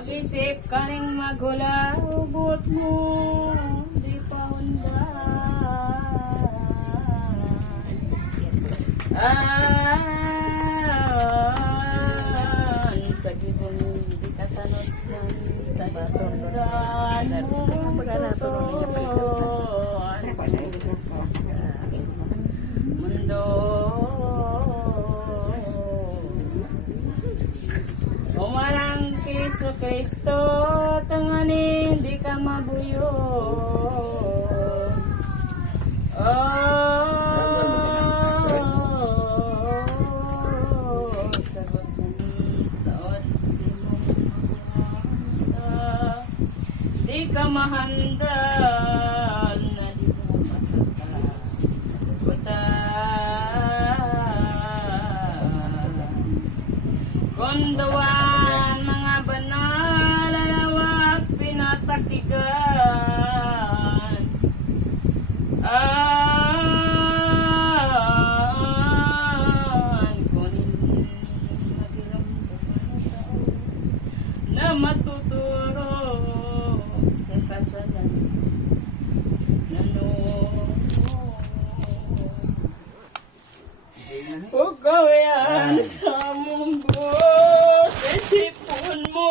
Mag-isip ka rin maghula, ugot mo, di pa hundan. Sa gibong di katanosan, tatandaan mo mundo. Umarang Kristo Kristo, tanganin di ka mabuyo. Sagot ng taot si Munda, di ka mahanda na di mo matatakutan. Konduan mga banal, lalawak pinatakigan. Kunin magiramdaman na matuturo sa kasalan. Huwag yan sa mundo, isipon mo,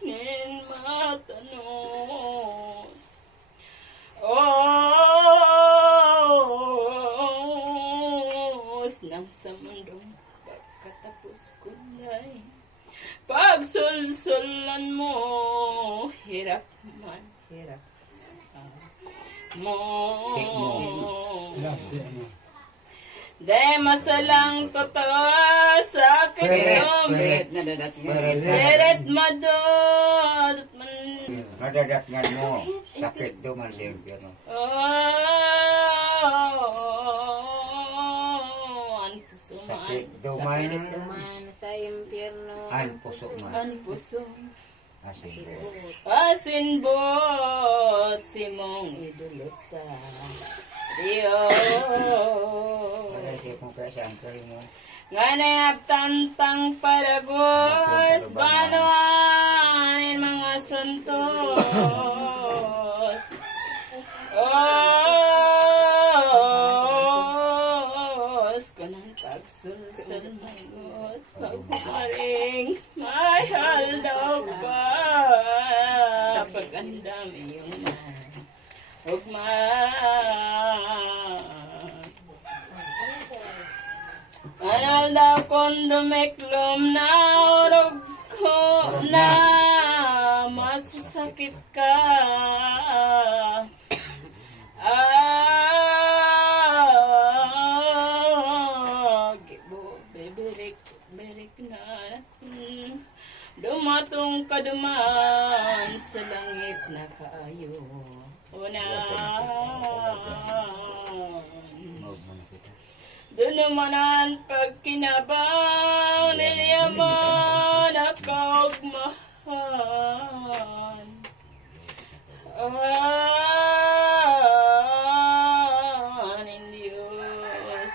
nin matanos. Nang sa mundong pagkatapos kulay, pagsulsulan mo, hirap man, hirap sa mo. Di masalang totoo sa akin. Deret madot man. Madadatngan mo, sakit duman sa impyerno. Sakit duman sa impyerno. an puso man. Ang puso. Asin po. Asinbot si mong idulot sa Diyos. Wala siya kung kasaan ko mo. Nganap tantang palagos, banuanin mga santos. Kanang pagsulsul magot, pagmaring may haldaw pa. Sa pagandam iyong anal daw kung dumiklom na urog ko na masasakit ka. Gibo, beberik na dumatong kaduman sa langit na kaayo. Doon naman pagkinabaw nilyaman at kaugmahan. Aning Diyos.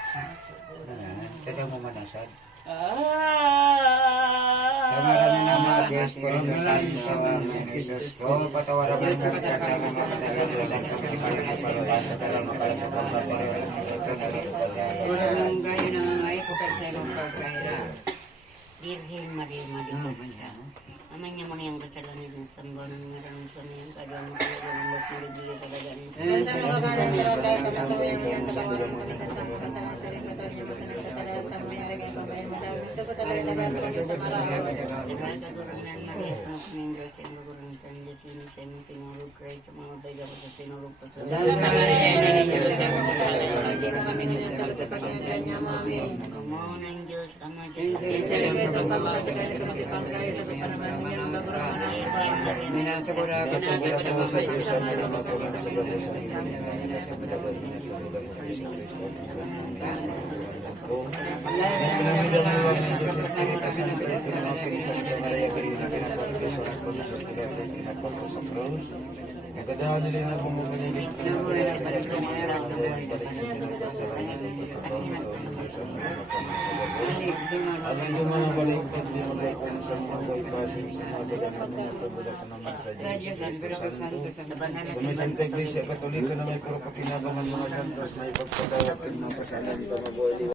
Sada mo manasad. Ah. Sa marami na mga Diyos ko rin sa Jesus. Kung patawaran mo sa kasama sa kasalanan sa kapalitan sa talang makalang sa pagpapalaran. Walang gayo na ngay ko sa imong pagkaira. Virgin Maria, Maria. Amanya mo niyang kasalanan ng sambanan ng marang sa niyang kadang talaga ng magpili sa dagan. Sa mga kanan sa rata, kamasaway mo yung katawaran mo nila sa kasalanan sa rin katawin mo sa kasalanan sa may aragay pa may madami. Gusto ko talaga nagagawin sa marang. Diba, katurunan Maria, kuminggo sa nagurang tanda sinusin ng tinurog kray sa mga daga ko sa tinurog pa sa Santa Maria, nangyayos sa mga kasalanan, hindi mo kami ninasal sa pagkakaan niya, Mami. Kumaw ng Diyos, Ama Diyos, sa rin sa mga sa kanya makipangkaya sa pagpanaman. Minanta ko na kasama ko sa Diyos sa mga matulong sa Diyos sa Kasadahan nila na bumabalik sa mga Alam mo mga balingkod, di mo lang kung sa mga bypassing sa mga mga pabula ka naman sa Sa Diyos, ang Espiritu Santo, sa Banal na Sa may Santa Iglesia Katolika na may puro kakinagaman mga santos na ipagpatawag ng mga kasalanan na mabuhay